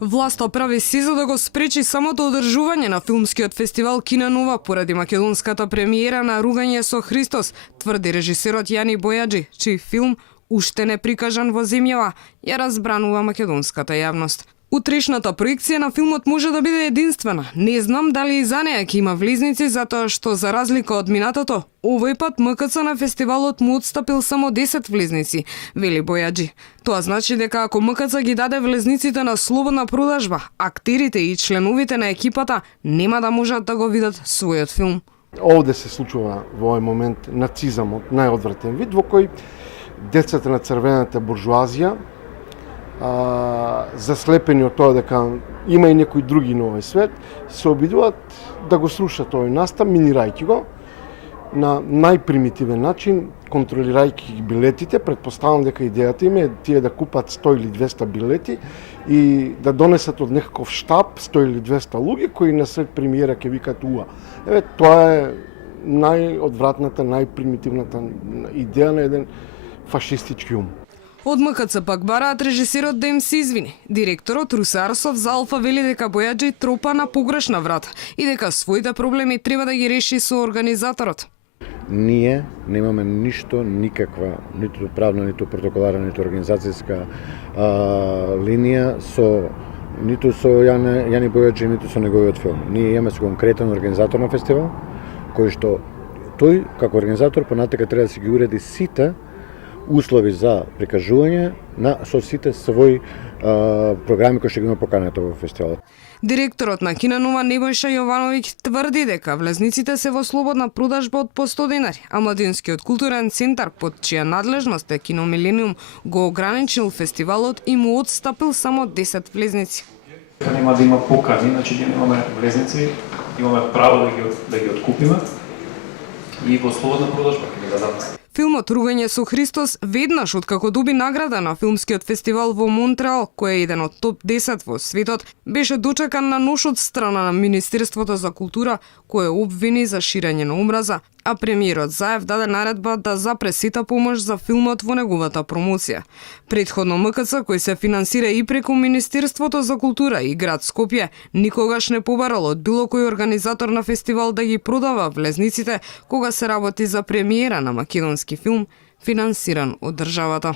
Власта прави се за да го спречи самото одржување на филмскиот фестивал Кина Нова поради македонската премиера на Ругање со Христос, тврди режисерот Јани Бојаджи, чиј филм уште не прикажан во земјава, ја разбранува македонската јавност. Утрешната проекција на филмот може да биде единствена. Не знам дали и за неја ќе има влезници, затоа што за разлика од минатото, овој пат МКЦ на фестивалот му отстапил само 10 влезници, вели Бојаджи. Тоа значи дека ако МКЦ ги даде влезниците на слободна продажба, актерите и членовите на екипата нема да можат да го видат својот филм. Овде се случува во овој момент нацизамот, најодвратен вид, во кој децата на црвената буржуазија, заслепени од тоа дека има и некои други на овој свет, се обидуваат да го срушат овој настан, минирајќи го на најпримитивен начин, контролирајќи билетите. Предпоставам дека идејата им е тие да купат 100 или 200 билети и да донесат од некаков штаб 100 или 200 луѓе кои на сред премиера ќе викат уа. Тоа е најодвратната, најпримитивната идеја на еден фашистички ум. Од МКЦ пак бараат режисерот да им се извини. Директорот Русе Арсов за Алфа вели дека Бојаджи тропа на погрешна врата и дека своите проблеми треба да ги реши со организаторот. Ние немаме ништо, никаква, ниту правна, ниту протоколарна, ниту организацијска линија ниту со Јани Бојаджи, ниту со неговиот филм. Ние имаме со конкретен организатор на фестивал, кој што тој, како организатор, понатака треба да си ги уреди сите услови за прикажување со сите своји програми кои што ги има покането во фестивалот. Директорот на Кина Нова Небојша Јовановиќ тврди дека влезниците се во слободна продажба од по 100 денари, а Младинскиот културен центар, под чија надлежност е Кино Милениум, го ограничил фестивалот и му отстапил само 10 влезници. Нема да има покани, значи ние немаме влезници, имаме право да ги откупиме и во слободна продажба ќе ги дадат. Филмот Ругање со Христос веднаш откако доби награда на филмскиот фестивал во Монтреал, кој е еден од топ 10 во светот, беше дочекан на нош од страна на Министерството за култура, кое обвини за ширење на омраза, а премиерот Заев даде наредба да запре сета помош за филмот во неговата промоција. Предходно МКЦ, кој се финансира и преку Министерството за култура и град Скопје, никогаш не побарал од било кој организатор на фестивал да ги продава влезниците кога се работи за премиера на македонски филм, финансиран од државата.